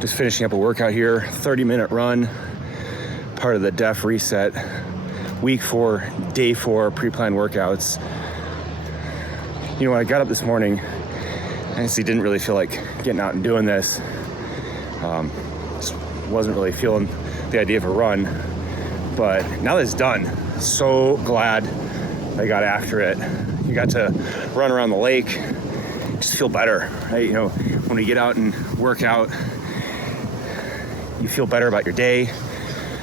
Just finishing up a workout here, 30-minute run, part of the DEF reset, week 4, day 4 pre-planned workouts. You know, when I got up this morning, I honestly didn't really feel like getting out and doing this. Just wasn't really feeling the idea of a run. But now that it's done, so glad I got after it. You got to run around the lake, just feel better, right? You know, when we get out and work out, you feel better about your day,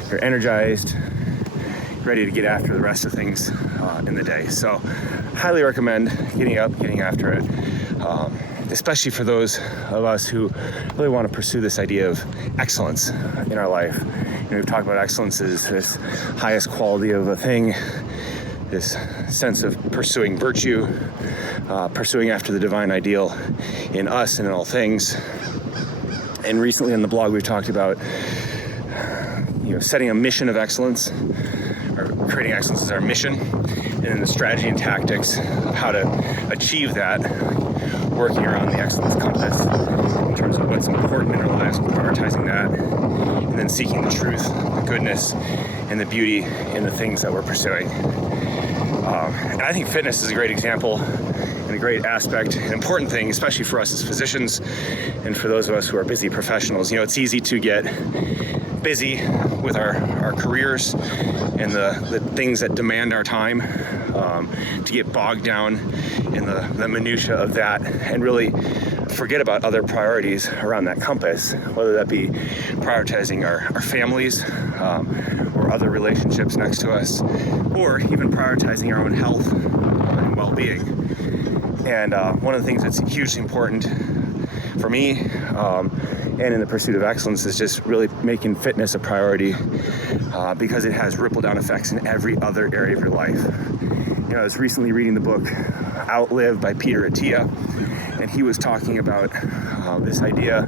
you're energized, ready to get after the rest of things in the day. So highly recommend getting up, getting after it, especially for those of us who really want to pursue this idea of excellence in our life. You know, we've talked about excellence as this highest quality of a thing, this sense of pursuing virtue, pursuing after the divine ideal in us and in all things. And recently on the blog, we've talked about, you know, setting a mission of excellence, or creating excellence as our mission, and then the strategy and tactics of how to achieve that, working around the excellence compass in terms of what's important in our lives, prioritizing that, and then seeking the truth, the goodness, and the beauty in the things that we're pursuing. And I think fitness is a great example and a great aspect, an important thing, especially for us as physicians and for those of us who are busy professionals. You know, it's easy to get busy with our careers and the things that demand our time, to get bogged down in the minutia of that and really forget about other priorities around that compass, whether that be prioritizing our families or other relationships next to us, or even prioritizing our own health and well-being. And one of the things that's hugely important for me and in the pursuit of excellence is just really making fitness a priority because it has ripple down effects in every other area of your life. You know, I was recently reading the book Outlive by Peter Attia, and he was talking about this idea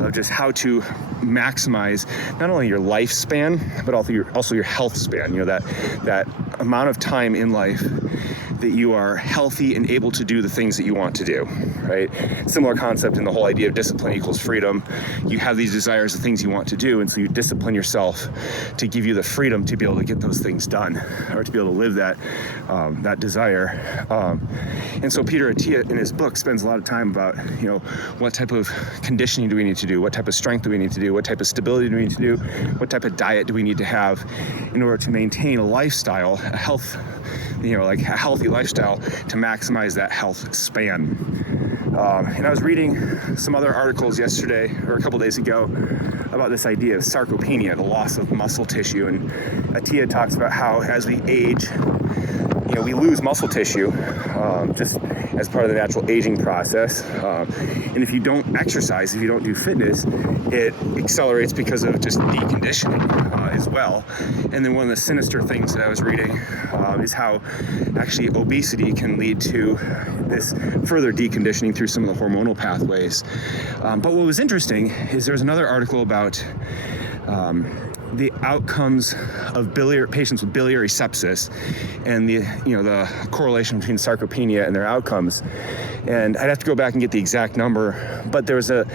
of just how to maximize not only your lifespan, but also your health span. You know, that amount of time in life that you are healthy and able to do the things that you want to do, right? Similar concept in the whole idea of discipline equals freedom. You have these desires of things you want to do, and so you discipline yourself to give you the freedom to be able to get those things done, or to be able to live that desire. And so Peter Attia in his book spends a lot of time about, you know, what type of conditioning do we need to do? What type of strength do we need to do? What type of stability do we need to do? What type of diet do we need to have in order to maintain a lifestyle, a health, you know, like a healthy lifestyle to maximize that health span. And I was reading some other articles yesterday or a couple days ago about this idea of sarcopenia, the loss of muscle tissue. And Attia talks about how as we age, you know, we lose muscle tissue just as part of the natural aging process. And if you don't exercise, if you don't do fitness, it accelerates because of just deconditioning as well. And then one of the sinister things that I was reading is how actually obesity can lead to this further deconditioning through some of the hormonal pathways. But what was interesting is there was another article about the outcomes of patients with biliary sepsis and the correlation between sarcopenia and their outcomes. And I'd have to go back and get the exact number, but there was a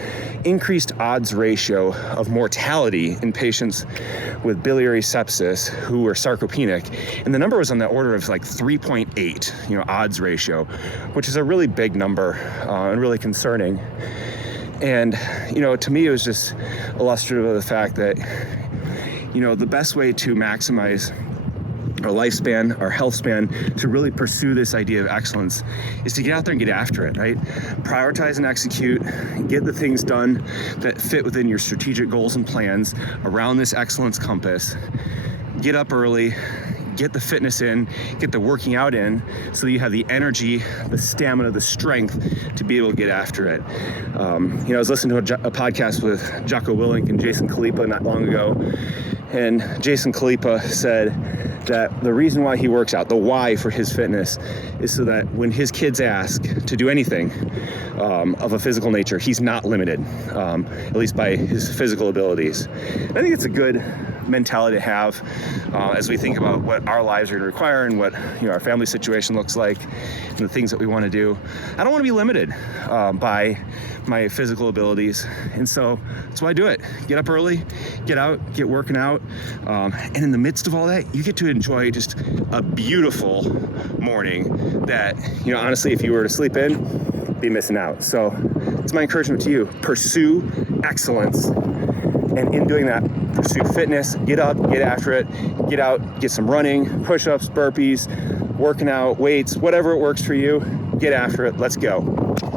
increased odds ratio of mortality in patients with biliary sepsis who were sarcopenic, and the number was on the order of like 3.8, you know, odds ratio, which is a really big number and really concerning. And, you know, to me, it was just illustrative of the fact that, you know, the best way to maximize our lifespan, our health span, to really pursue this idea of excellence is to get out there and get after it, right? Prioritize and execute, get the things done that fit within your strategic goals and plans around this excellence compass. Get up early, get the fitness in, get the working out in, so you have the energy, the stamina, the strength to be able to get after it. You know, I was listening to a podcast with Jocko Willink and Jason Khalipa not long ago, and Jason Khalipa said that the reason why he works out, the why for his fitness, is so that when his kids ask to do anything of a physical nature, he's not limited, at least by his physical abilities. I think it's a good mentality to have as we think about what our lives are going to require and what our family situation looks like and the things that we want to do. I don't want to be limited by my physical abilities, and so that's why I do it. Get up early, get out, get working out, and in the midst of all that, you get to enjoy just a beautiful morning that, honestly, if you were to sleep in, be missing out. So it's my encouragement to you: pursue excellence, and in doing that, pursue fitness. Get up, get after it, get out, get some running, push-ups, burpees, working out, weights, whatever it works for you. Get after it. Let's go.